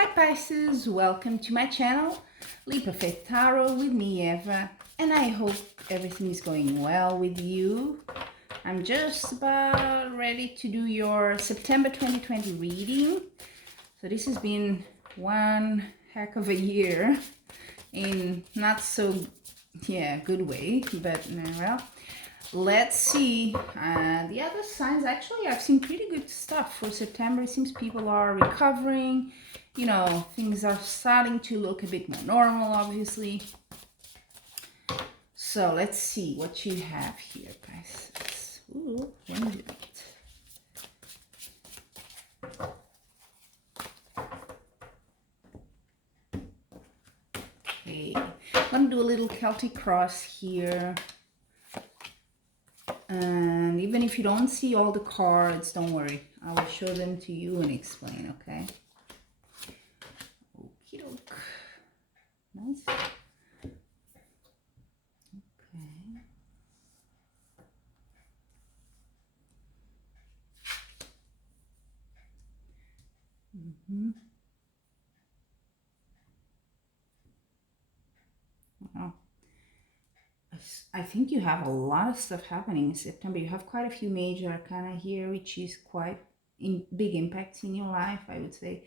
Hi Pisces, welcome to my channel, Leap of Faith Tarot with me Eva, and I hope everything is going well with you. I'm just about ready to do your September 2020 reading. So this has been one heck of a year in not so good way, but well, let's see. The other signs, actually I've seen pretty good stuff for September. It seems people are recovering, you know, things are starting to look a bit more normal, obviously. So let's see what you have here, guys. Ooh, one minute. Okay, I'm gonna do a little Celtic cross here. And even if you don't see all the cards, don't worry. I will show them to you and explain, okay? Okie doke. Nice. Okay. Wow. I think you have a lot of stuff happening in September. You have quite a few major arcana here, which is quite big impacts in your life, I would say.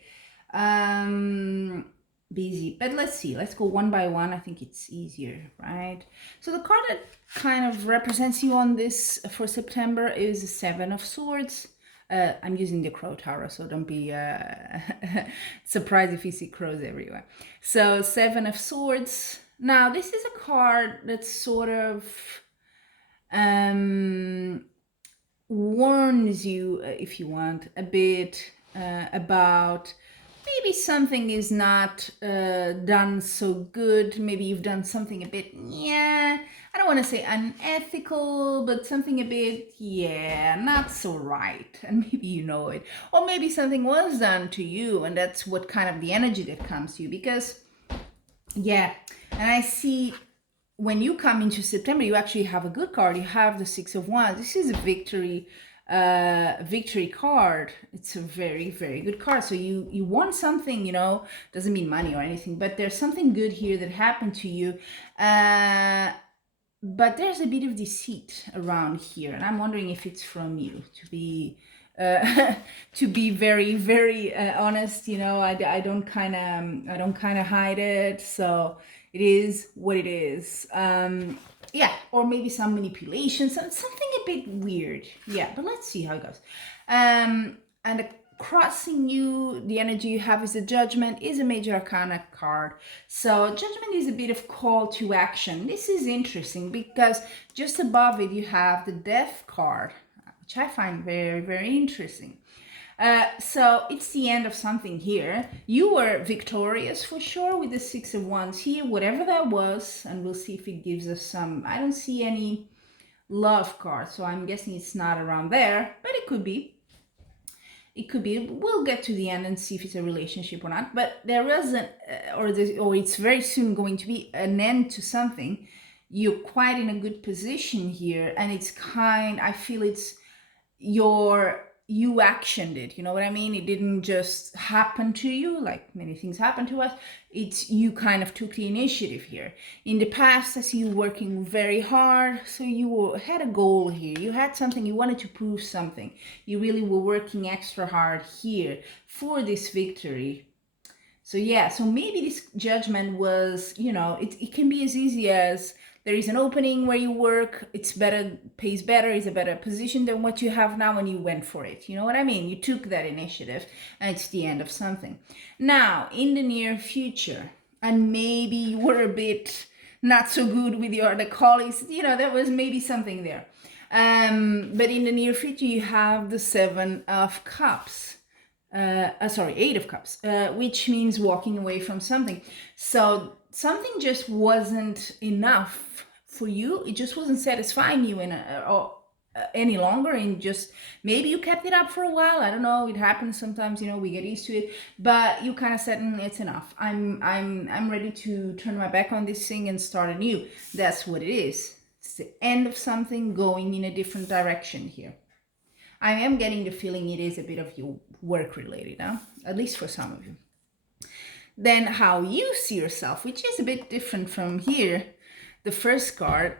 Busy, but let's see. Let's go one by one. I think it's easier, right? So the card that kind of represents you on this for September is the Seven of Swords. I'm using the Crow Tarot, so don't be surprised if you see crows everywhere. So Seven of Swords. Now, this is a card that sort of warns you, if you want, a bit about maybe something is not done so good. Maybe you've done something a bit, I don't want to say unethical, but something a bit, not so right. And maybe you know it. Or maybe something was done to you, and that's what kind of the energy that comes to you. Because, and I see when you come into September, you actually have a good card. You have the Six of Wands. This is a victory card. It's a very, very good card. So you want something, you know, doesn't mean money or anything, but there's something good here that happened to you. But there's a bit of deceit around here, and I'm wondering if it's from you, to be very, very honest. You know, I don't kind of hide it. So it is what it is. Or maybe some manipulation, something a bit weird. But let's see how it goes. And crossing you, the energy you have is the Judgment, is a major arcana card. So Judgment is a bit of call to action. This is interesting because just above it you have the Death card, which I find very, very interesting. So it's the end of something here. You were victorious for sure with the Six of Wands here, whatever that was, and we'll see if it gives us some. I don't see any love card, so I'm guessing it's not around there, but it could be. It could be. We'll get to the end and see if it's a relationship or not, but there isn't, or it's very soon going to be an end to something. You're quite in a good position here, and it's I feel it's you actioned it, you know what I mean? It didn't just happen to you like many things happen to us. It's you kind of took the initiative here. In the past, I see you working very hard, so you had a goal here. You had something, you wanted to prove something. You really were working extra hard here for this victory. So so maybe this Judgment was, you know, it can be as easy as there is an opening where you work, it's better, pays better, is a better position than what you have now, and you went for it. You know what I mean? You took that initiative, and it's the end of something. Now, in the near future, and maybe you were a bit not so good with your other colleagues, you know, there was maybe something there. But in the near future, you have the Seven of Cups. Eight of Cups, which means walking away from something. So something just wasn't enough for you. It just wasn't satisfying you any longer, and just maybe you kept it up for a while. I don't know. It happens sometimes. You know, we get used to it. But you kind of said, "It's enough. I'm ready to turn my back on this thing and start anew." That's what it is. It's the end of something, going in a different direction here. I am getting the feeling it is a bit of your work related, at least for some of you. then how you see yourself, which is a bit different from here, the first card.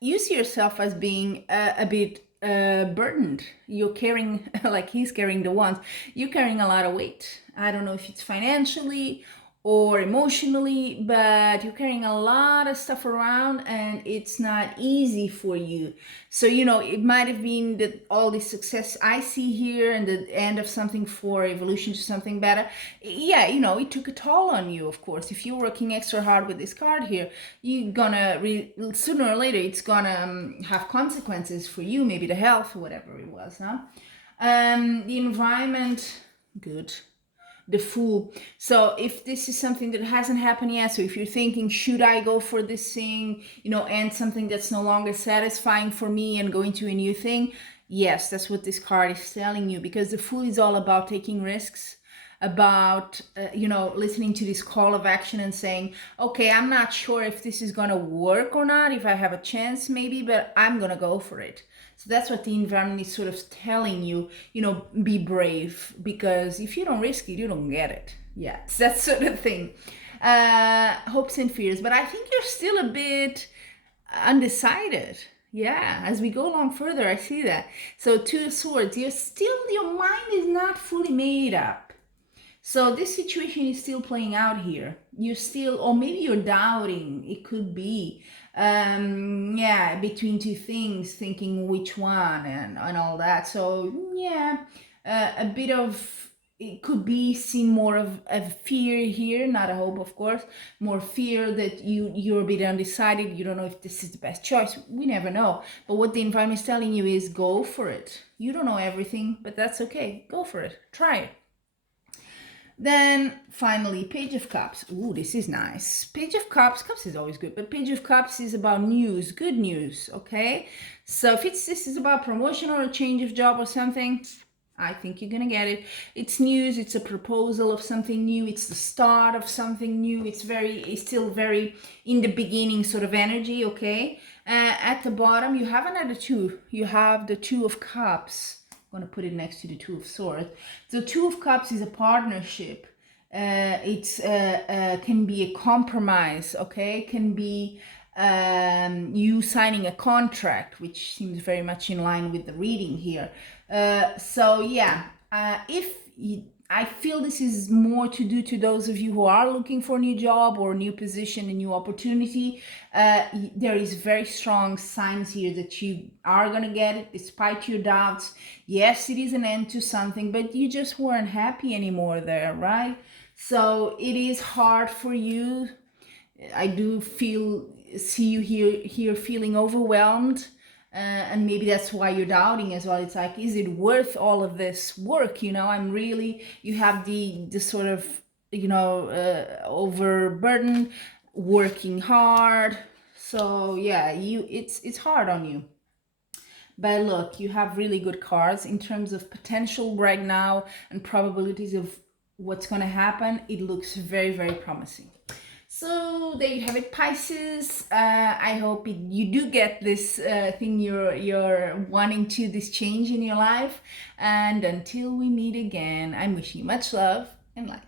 You see yourself as being a bit burdened. You're carrying, like he's carrying the wands, you're carrying a lot of weight. I don't know if it's financially or emotionally, but you're carrying a lot of stuff around and it's not easy for you. So, you know, it might have been that all the success I see here and the end of something for evolution to something better. Yeah, you know, it took a toll on you, of course. If you're working extra hard with this card here, you're gonna, sooner or later, it's gonna have consequences for you, maybe the health or whatever it was, huh? The environment, good. The Fool. So if this is something that hasn't happened yet, so if you're thinking, should I go for this thing, you know, and something that's no longer satisfying for me and go into a new thing, yes, that's what this card is telling you, because the Fool is all about taking risks, about you know, listening to this call of action and saying, okay, I'm not sure if this is gonna work or not, if I have a chance maybe, but I'm gonna go for it. So that's what the environment is sort of telling you, you know, be brave, because if you don't risk it, you don't get it. Yeah, it's that sort of thing. Hopes and fears, but I think you're still a bit undecided. Yeah, as we go along further, I see that. So Two of Swords, you're still, your mind is not fully made up. So this situation is still playing out here. You're still, or maybe you're doubting, it could be. Yeah, between two things, thinking which one and all that. So yeah, a bit of, it could be seen more of a fear here, not a hope, of course. More fear that you're a bit undecided. You don't know if this is the best choice. We never know. But what the environment is telling you is go for it. You don't know everything, but that's okay. Go for it. Try it. Then finally, Page of Cups. Ooh, this is nice. Page of Cups, Cups is always good, but Page of Cups is about news, good news, okay? So if this is about promotion or a change of job or something, I think you're gonna get it. It's news, it's a proposal of something new, it's the start of something new, it's still very in the beginning sort of energy, okay? At the bottom, you have another two. You have the Two of Cups. I'm going to put it next to the Two of Swords. So Two of Cups is a partnership. It's can be a compromise, okay? Can be you signing a contract, which seems very much in line with the reading here. So yeah, if you, I feel this is more to do to those of you who are looking for a new job or a new position, a new opportunity. There is very strong signs here that you are going to get it despite your doubts. Yes, it is an end to something, but you just weren't happy anymore there, right? So it is hard for you. I do see you here feeling overwhelmed. And maybe that's why you're doubting as well. It's like, is it worth all of this work? You know, you have the sort of, you know, overburden, working hard. So yeah, it's hard on you. But look, you have really good cards in terms of potential right now and probabilities of what's going to happen. It looks very, very promising. So there you have it, Pisces. I hope you do get this thing you're wanting to, this change in your life. And until we meet again, I'm wishing you much love and light.